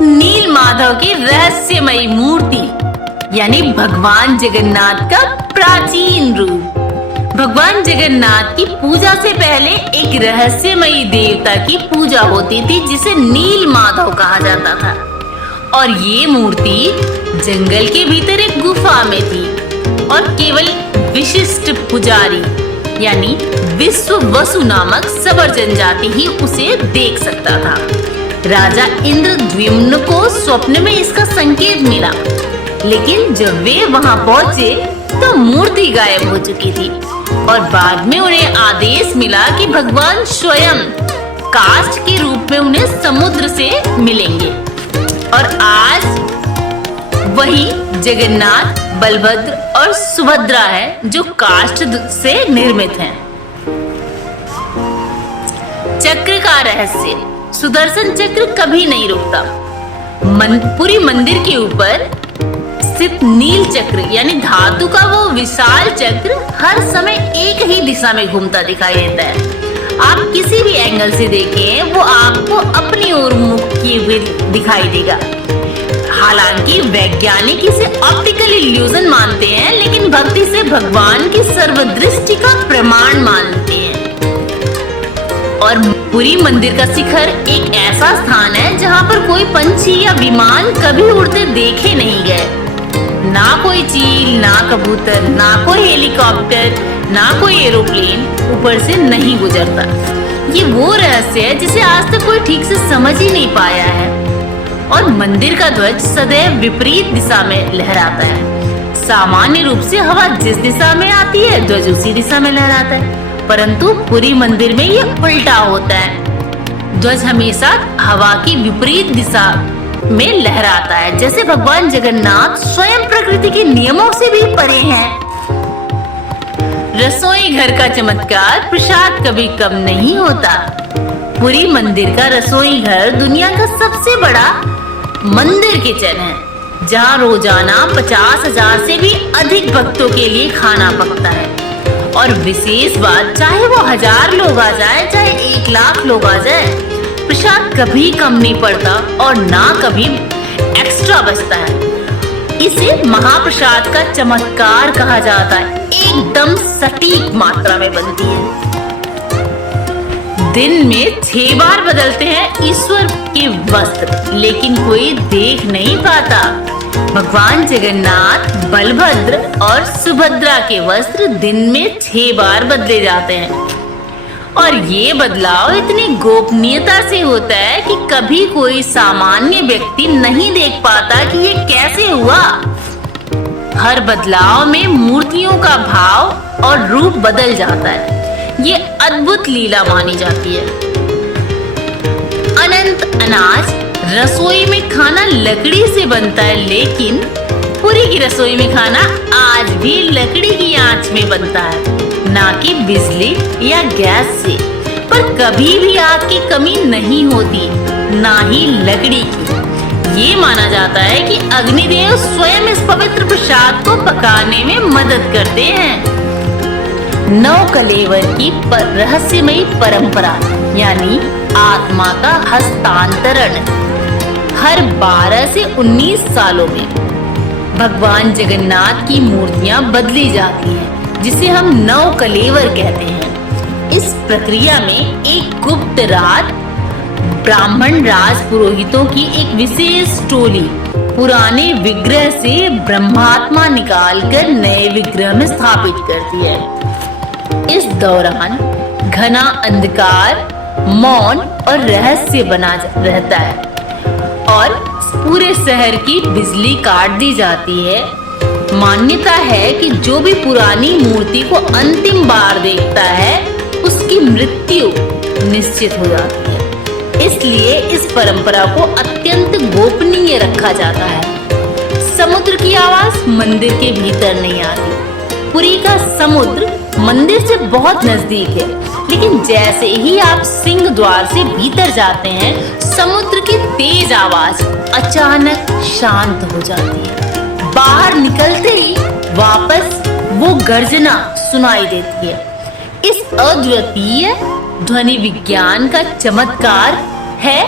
नील माधव की रहस्यमयी मूर्ति यानी भगवान जगन्नाथ का प्राचीन रूप। भगवान जगन्नाथ की पूजा से पहले एक रहस्यमयी देवता की पूजा होती थी जिसे नील माधव कहा जाता था, और ये मूर्ति जंगल के भीतर एक गुफा में थी और केवल विशिष्ट पुजारी यानी विश्व वसु नामक सबर जनजाति ही उसे देख सकता था। राजा इंद्रद्युम्न को स्वप्न में इसका संकेत मिला, लेकिन जब वे वहां पहुंचे तो मूर्ति गायब हो चुकी थी और बाद में उन्हें आदेश मिला कि भगवान स्वयं काष्ठ के रूप में उन्हें समुद्र से मिलेंगे। और आज वही जगन्नाथ, बलभद्र और सुभद्रा है जो काष्ठ से निर्मित हैं। चक्र का रहस्य। सुदर्शन चक्र कभी नहीं रुकता। पुरी मंदिर के ऊपर स्थित नील चक्र यानी धातु का वो विशाल चक्र हर समय एक ही दिशा में घूमता दिखाई देता है। आप किसी भी एंगल से देखें वो आपको अपनी ओर मुख किए हुए दिखाई देगा। हालांकि वैज्ञानिक इसे ऑप्टिकल इल्यूजन मानते हैं, लेकिन भक्ति से भगवान की सर्वदृष्टि का प्रमाण मानते हैं। और पुरी मंदिर का शिखर एक ऐसा स्थान है जहां पर कोई पंछी या विमान कभी उड़ते देखे नहीं गए। ना कोई चील, ना कबूतर, ना कोई हेलीकॉप्टर, ना कोई एरोप्लेन ऊपर से नहीं गुजरता। ये वो रहस्य है जिसे आज तक कोई ठीक से समझ ही नहीं पाया है। और मंदिर का ध्वज सदैव विपरीत दिशा में लहराता है। सामान्य रूप से हवा जिस दिशा में आती है ध्वज उसी दिशा में लहराता है, परंतु पुरी मंदिर में ये उल्टा होता है। ध्वज हमेशा हवा की विपरीत दिशा में लहराता है, जैसे भगवान जगन्नाथ स्वयं प्रकृति के नियमों से भी परे हैं। रसोई घर का चमत्कार, प्रसाद कभी कम नहीं होता। पुरी मंदिर का रसोई घर दुनिया का सबसे बड़ा मंदिर किचन है, जहां रोजाना 50,000 से भी अधिक भक्तों के लिए खाना पकता है। और विशेष बात, चाहे वो 1000 लोग आ जाए, चाहे 1 लाख लोग आ जाए, प्रसाद कभी कम नहीं पड़ता और ना कभी एक्स्ट्रा बचता है। इसे महाप्रसाद का चमत्कार कहा जाता है। एकदम सटीक मात्रा में बनती है। दिन में 6 बार बदलते हैं ईश्वर के वस्त्र, लेकिन कोई देख नहीं पाता। भगवान जगन्नाथ, बलभद्र और सुभद्रा के वस्त्र दिन में 6 बार बदले जाते हैं। और ये बदलाव इतनी गोपनीयता से होता है कि कभी कोई सामान्य व्यक्ति नहीं देख पाता कि ये कैसे हुआ। हर बदलाव में मूर्तियों का भाव और रूप बदल जाता है। ये अद्भुत लीला मानी जाती है। अनंत अनाज। रसोई में खाना लकड़ी से बनता है, लेकिन पुरी की रसोई में खाना आज भी लकड़ी की आंच में बनता है, ना कि बिजली या गैस से। पर कभी भी आग की कमी नहीं होती, ना ही लकड़ी की। ये माना जाता है कि अग्निदेव स्वयं इस पवित्र प्रसाद को पकाने में मदद करते हैं। 9 कलेवर की रहस्यमयी परंपरा यानी आत्मा का हस्तांतरण। हर 12 से 19 सालों में भगवान जगन्नाथ की मूर्तियां बदली जाती हैं, जिसे हम 9 कलेवर कहते हैं। इस प्रक्रिया में एक गुप्त रात ब्राह्मण राज पुरोहितों की एक विशेष टोली पुराने विग्रह से ब्रह्मात्मा निकालकर नए विग्रह में स्थापित करती है। इस दौरान घना अंधकार, मौन और रहस्य बना रहता है और पूरे शहर की बिजली काट दी जाती है। मान्यता है कि जो भी पुरानी मूर्ति को अंतिम बार देखता है उसकी मृत्यु निश्चित हो जाती है। इसलिए इस परंपरा को अत्यंत गोपनीय रखा जाता है। समुद्र की आवाज मंदिर के भीतर नहीं आती। पुरी का समुद्र मंदिर से बहुत नजदीक है, लेकिन जैसे ही आप सिंह द्वार से भीतर जाते हैं, समुद्र की तेज आवाज अचानक शांत हो जाती है। बाहर निकलते ही वापस वो गर्जना सुनाई देती है। इस अद्वितीय ध्वनि विज्ञान का चमत्कार है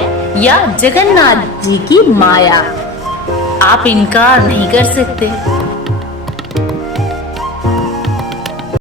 या जगन्नाथ जी की माया, आप इनकार नहीं कर सकते।